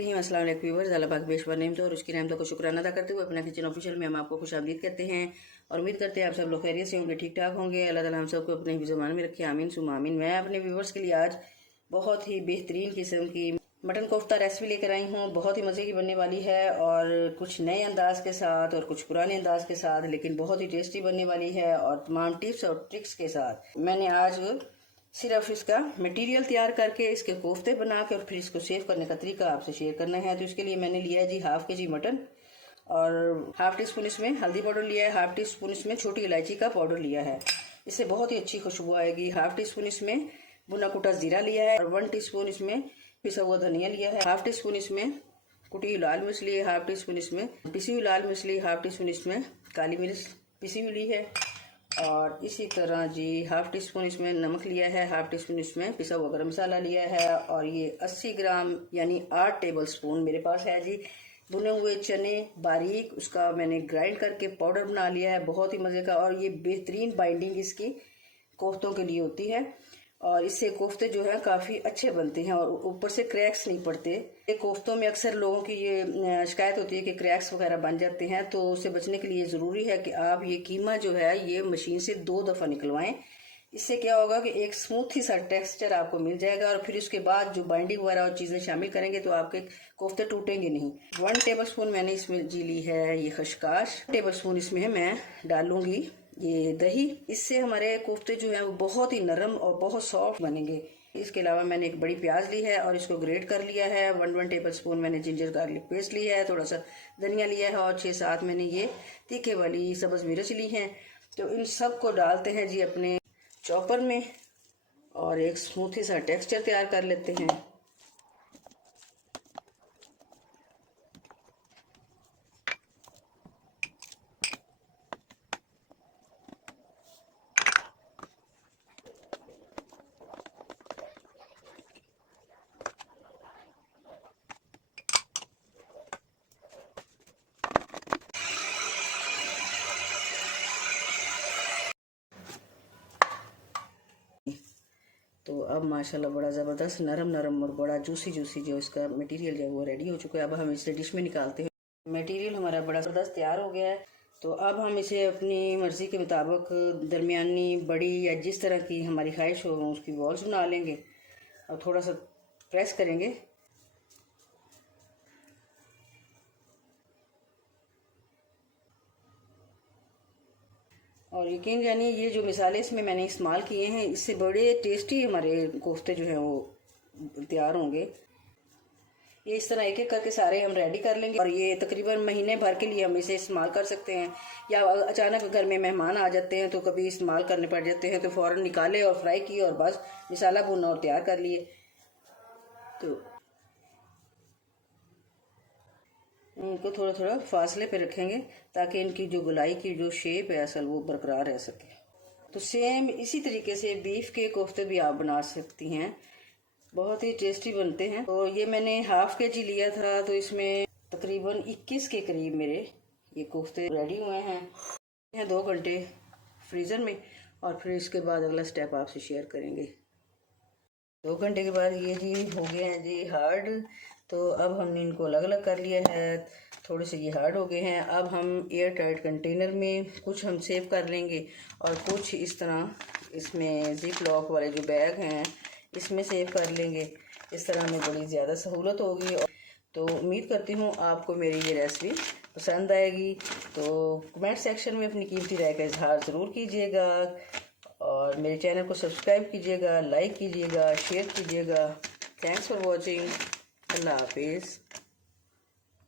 अस्सलाम वालेकुम व्यूअर्स, अल्लाह पाक बेशुमार नेमतों और उसकी रहमतों को शुक्राना अदा करते हुए अपना किचन ऑफिशियल में हम आपको खुशामदीद करते हैं और उम्मीद करते हैं आप सब लोग खैरियत से होंगे, ठीक ठाक होंगे। अल्लाह ताला हम सबको अपने हिफ्ज़-ओ-मान में रखे, आमीन सुम्मा आमीन। मैं अपने व्यूअर्स के लिए आज बहुत ही बेहतरीन किस्म की मटन कोफ्ता रेसिपी लेकर आई हूँ। बहुत ही मज़े की बनने वाली है और कुछ नए अंदाज के साथ और कुछ पुराने अंदाज के साथ, लेकिन बहुत ही टेस्टी बनने वाली है और तमाम टिप्स और ट्रिक्स के साथ। मैंने आज सिर्फ इसका मटेरियल तैयार करके इसके कोफ्ते बना के और फिर इसको सेव करने का तरीका आपसे शेयर करना है। तो इसके लिए मैंने लिया है जी हाफ के जी मटन और हाफ टी स्पून इसमें हल्दी पाउडर लिया है, हाफ टी स्पून इसमें छोटी इलायची का पाउडर लिया है, इससे बहुत ही अच्छी खुशबू आएगी। हाफ टी स्पून इसमें भुना कुटा जीरा लिया है और 1 टीस्पून इसमें पिसा हुआ धनिया लिया है, हाफ टी स्पून इसमें कुटी हुई लाल मिर्च ली है, हाफ टी स्पून इसमें पिसी हुई लाल मिर्च ली, हाफ टी स्पून इसमें काली मिर्च पिसी हुई ली है और इसी तरह जी हाफ टी स्पून इसमें नमक लिया है, हाफ टी स्पून इसमें पिसा हुआ गरम मसाला लिया है और ये 80 ग्राम यानी 8 टेबल स्पून मेरे पास है जी भुने हुए चने बारीक, उसका मैंने ग्राइंड करके पाउडर बना लिया है, बहुत ही मज़े का। और ये बेहतरीन बाइंडिंग इसकी कोफ्तों के लिए होती है और इससे कोफ्ते जो है काफ़ी अच्छे बनते हैं और ऊपर से क्रैक्स नहीं पड़ते। ये कोफ्तों में अक्सर लोगों की ये शिकायत होती है कि क्रैक्स वगैरह बन जाते हैं, तो उससे बचने के लिए ज़रूरी है कि आप ये कीमा जो है ये मशीन से 2 दफ़ा निकलवाएं। इससे क्या होगा कि एक स्मूथ ही सा टेक्सचर आपको मिल जाएगा और फिर उसके बाद जो बाइंडिंग वगैरह और चीज़ें शामिल करेंगे तो आपके कोफ्ते टूटेंगे नहीं। 1 टेबल स्पून मैंने इसमें जी ली है ये खशकाश, टेबल स्पून इसमें मैं डालूंगी ये दही, इससे हमारे कोफ्ते जो हैं वो बहुत ही नरम और बहुत सॉफ्ट बनेंगे। इसके अलावा मैंने एक बड़ी प्याज ली है और इसको ग्रेट कर लिया है। 1 टेबल स्पून मैंने जिंजर गार्लिक पेस्ट लिया है, थोड़ा सा धनिया लिया है और 6-7 मैंने ये तीखे वाली सब्ज़ मिर्च ली हैं। तो इन सब को डालते हैं जी अपने चॉपर में और एक स्मूथ ही सा टेक्सचर तैयार कर लेते हैं। तो अब माशाल्लाह बड़ा ज़बरदस्त नरम नरम और बड़ा जूसी जूसी जो इसका मटेरियल जो है वो रेडी हो चुका है। अब हम इसे डिश में निकालते हैं। मटेरियल हमारा बड़ा ज़बरदस्त तैयार हो गया है। तो अब हम इसे अपनी मर्ज़ी के मुताबिक दरमियानी बड़ी या जिस तरह की हमारी ख्वाहिश हो उसकी बॉल्स बना लेंगे और थोड़ा सा प्रेस करेंगे। और यकीन जानिए ये जो मिसाले इसमें मैंने इस्तेमाल किए हैं इससे बड़े टेस्टी हमारे कोफ्ते जो हैं वो तैयार होंगे। ये इस तरह एक एक करके सारे हम रेडी कर लेंगे और ये तकरीबन महीने भर के लिए हम इसे इस्तेमाल कर सकते हैं, या अचानक घर में मेहमान आ जाते हैं तो कभी इस्तेमाल करने पड़ जाते हैं तो फ़ौरन निकाले और फ्राई किए और बस मसाला भुना और तैयार कर लिए। तो इनको थोड़ा थोड़ा फासले पे रखेंगे ताकि इनकी जो गुलाई की जो शेप है असल वो बरकरार रह सके। तो सेम इसी तरीके से बीफ के कोफ्ते भी आप बना सकती हैं, बहुत ही टेस्टी बनते हैं। तो ये मैंने हाफ के जी लिया था तो इसमें तकरीबन 21 के करीब मेरे ये कोफ्ते रेडी हुए हैं 2 घंटे फ्रीज़र में और फिर इसके बाद अगला स्टेप आपसे शेयर करेंगे। 2 घंटे के बाद ये जी हो गए हैं जी हार्ड। तो अब हमने इनको अलग अलग कर लिया है, थोड़े से ये हार्ड हो गए हैं। अब हम एयर टाइट कंटेनर में कुछ हम सेव कर लेंगे और कुछ इस तरह इसमें जिप लॉक वाले जो बैग हैं इसमें सेव कर लेंगे। इस तरह हमें बड़ी ज़्यादा सहूलत होगी। तो उम्मीद करती हूँ आपको मेरी ये रेसिपी पसंद आएगी। तो कमेंट सेक्शन में अपनी कीमती राय का इजहार ज़रूर कीजिएगा और मेरे चैनल को सब्सक्राइब कीजिएगा, लाइक कीजिएगा, शेयर कीजिएगा। Thanks for watching. अल्लाह हाफिज़।